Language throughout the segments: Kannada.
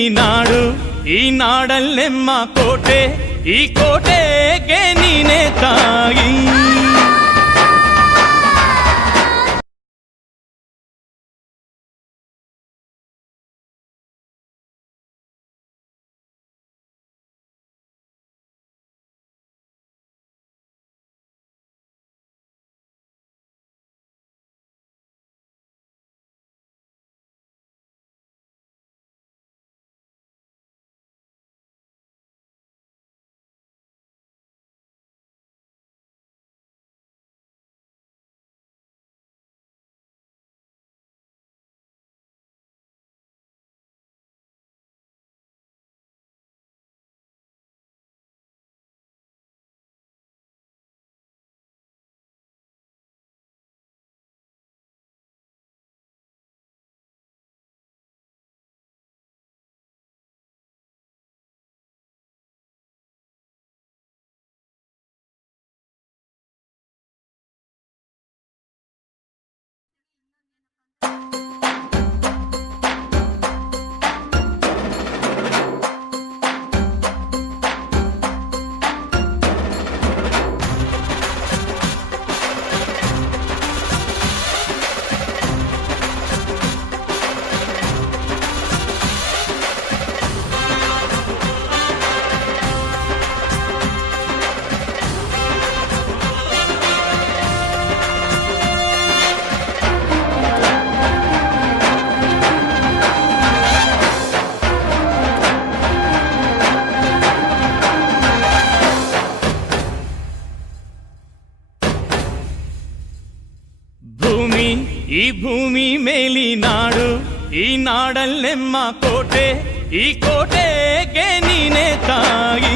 ಮೇಲಿ ನಾಡು, ಈ ನಾಡಲ್ಲೆಮ್ಮ ಕೋಟೆ, ಈ ಕೋಟೆಗೆ ನೀನೆ ತಾಯಿ. ಈ ಭೂಮಿ ಮೇಲಿ ನಾಡು, ಈ ನಾಡಲ್ಲೆಮ್ಮ ಕೋಟೆ, ಈ ಕೋಟೆಗೆ ನೀನೆ ತಾಯಿ.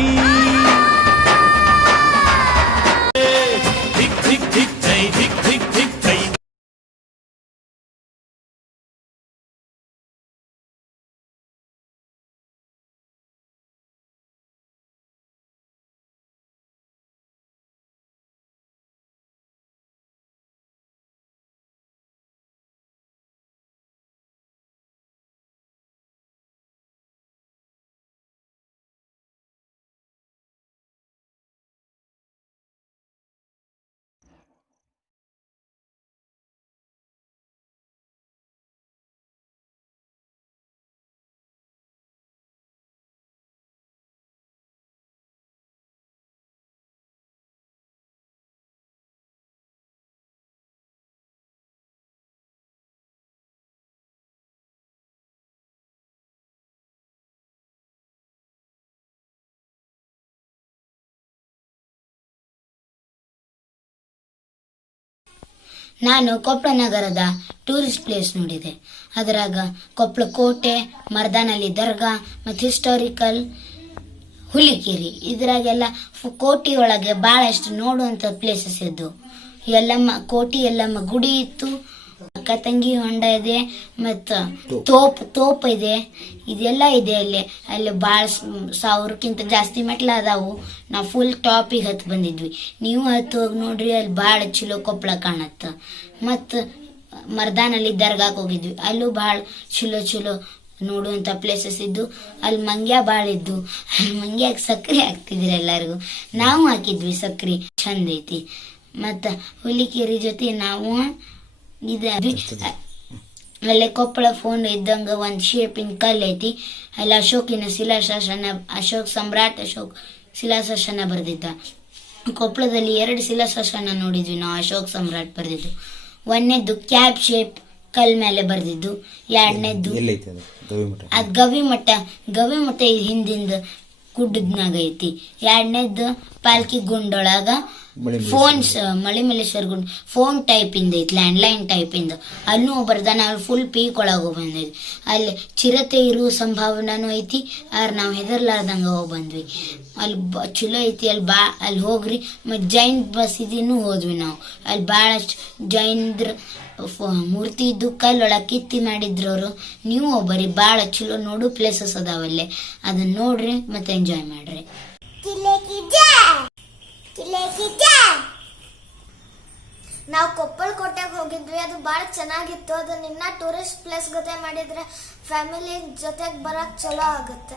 ಧಿಕ್ ಧಿಕ್ ಧಿಕ್ ಜೈ, ಧಿಕ್ ಧಿಕ್ ಧಿಕ್ ಜೈ. ನಾನು ಕೊಪ್ಪಳ ನಗರದ ಟೂರಿಸ್ಟ್ ಪ್ಲೇಸ್ ನೋಡಿದೆ. ಅದರಾಗ ಕೊಪ್ಪಳ ಕೋಟೆ, ಮರ್ದಾನಹಳ್ಳಿ ದರ್ಗಾ ಮತ್ತು ಹಿಸ್ಟಾರಿಕಲ್ ಹುಲಿಕೆರಿ, ಇದ್ರಾಗೆಲ್ಲ ಕೋಟಿ ಒಳಗೆ ಭಾಳಷ್ಟು ನೋಡುವಂಥ ಪ್ಲೇಸಸ್ ಇದ್ದು. ಕೋಟಿ ಎಲ್ಲಮ್ಮ ಗುಡಿ ಇತ್ತು, ಕತಂಗಿ ಹೊಂಡ ಇದೆ, ಮತ್ತು ತೋಪ್ ಇದೆ, ಇದೆಲ್ಲ ಇದೆ. ಅಲ್ಲಿ ಭಾಳ 1000ಕ್ಕಿಂತ ಜಾಸ್ತಿ ಮೆಟ್ಲ ಅದಾವು. ನಾವು ಫುಲ್ ಟಾಪಿಗೆ ಹತ್ತು ಬಂದಿದ್ವಿ. ನೀವು ಹತ್ತು ಹೋಗಿ ನೋಡ್ರಿ, ಅಲ್ಲಿ ಭಾಳ ಚಲೋ ಕೊಪ್ಪಳ ಕಾಣತ್ತ. ಮತ್ತು ಮರ್ದಾನಲ್ಲಿ ದರ್ಗಾಕ್ಕೆ ಹೋಗಿದ್ವಿ, ಅಲ್ಲೂ ಭಾಳ ಚಲೋ ನೋಡುವಂಥ ಪ್ಲೇಸಸ್ ಇದ್ದು. ಅಲ್ಲಿ ಮಂಗ್ಯ ಭಾಳ ಇದ್ದು, ಅಲ್ಲಿ ಮಂಗ್ಯಾಗ ಸಕ್ರೆ ಹಾಕ್ತಿದ್ರಿ ಎಲ್ಲರಿಗೂ. ನಾವು ಹಾಕಿದ್ವಿ ಸಕ್ರೆ, ಚಂದ ಐತಿ. ಮತ್ತು ಹುಲಿಕೆರಿ ಜೊತೆ ನಾವು ಅಲ್ಲೇ ಕೊಪ್ಪಳ ಫೋನ್ ಇದ್ದಂಗ ಒಂದು ಶೇಪಿನ ಕಲ್ಲು ಐತಿ. ಅಲ್ಲಿ ಅಶೋಕಿನ ಶಿಲಾಶಾಸನ, ಸಮ್ರಾಟ್ ಅಶೋಕ್ ಶಿಲಾಶಾಸನ ಬರೆದಿದ್ದ. ಕೊಪ್ಪಳದಲ್ಲಿ 2 ಶಿಲಾಶಾಸನ ನೋಡಿದ್ವಿ ನಾವು, ಅಶೋಕ್ ಸಮ್ರಾಟ್ ಬರೆದಿದ್ದು. ಒಂದನೇದ್ದು ಕ್ಯಾಬ್ ಶೇಪ್ ಕಲ್ ಮೇಲೆ ಬರೆದಿದ್ದು. ಎರಡನೇದ್ದು ಅದು ಗವಿಮಠ ಹಿಂದಿಂದ ಗುಡ್ಡದ್ನಾಗ ಐತಿ. ಎರಡನೇದ್ದು ಪಾಲ್ಕಿ ಗುಂಡೊಳಗ ಮಳಿಮಲ್ಲೇಶ್ವರ ಗುಂಡ್ ಫೋನ್ ಟೈಪ್ ಇಂದ ಐತಿ, ಲ್ಯಾಂಡ್ಲೈನ್ ಟೈಪ್ ಇಂದ. ಅಲ್ಲೂ ಬರ್ದಾನ, ಅಲ್ಲಿ ಫುಲ್ ಪೀಕ್ ಒಳಗೆ ಬಂದೈತಿ. ಅಲ್ಲಿ ಚಿರತೆ ಇರುವ ಸಂಭಾವನಾನು ಐತಿ. ನಾವು ಹೆದರ್ಲಾರ್ದಂಗ ಹೋಗಿ ಬಂದ್ವಿ. ಅಲ್ಲಿ ಚಲೋ ಐತಿ. ಅಲ್ಲಿ ಹೋಗ್ರಿ. ಮತ್ತು ಜೈನ್ ಬಸದಿನೂ ಹೋದ್ವಿ ನಾವು. ಅಲ್ಲಿ ಭಾಳಷ್ಟು ಜೈನ್ರ ಮೂರ್ತಿ ಇದ್ದು, ಕಲ್ಲೊಳಗೆ ಕಿತ್ತಿ ಮಾಡಿದ್ರು ಅವರು. ನೀವು ಹೋಗ್ಬರಿ, ಭಾಳ ಚಲೋ ನೋಡು ಪ್ಲೇಸಸ್ ಅದಾವಲ್ಲೇ. ಅದನ್ನ ನೋಡ್ರಿ ಮತ್ತೆ ಎಂಜಾಯ್ ಮಾಡ್ರಿ. ನಾವು ಕೊಪ್ಪಳ ಕೋಟೆಗೆ ಹೋಗಿದ್ವಿ, ಅದು ಭಾಳ ಚೆನ್ನಾಗಿತ್ತು. ಅದನ್ನ ಇನ್ನ ಟೂರಿಸ್ಟ್ ಪ್ಲೇಸ್ ಜೊತೆ ಮಾಡಿದ್ರೆ ಫ್ಯಾಮಿಲಿ ಜೊತೆಗೆ ಬರಕ್ ಚಲೋ ಆಗುತ್ತೆ.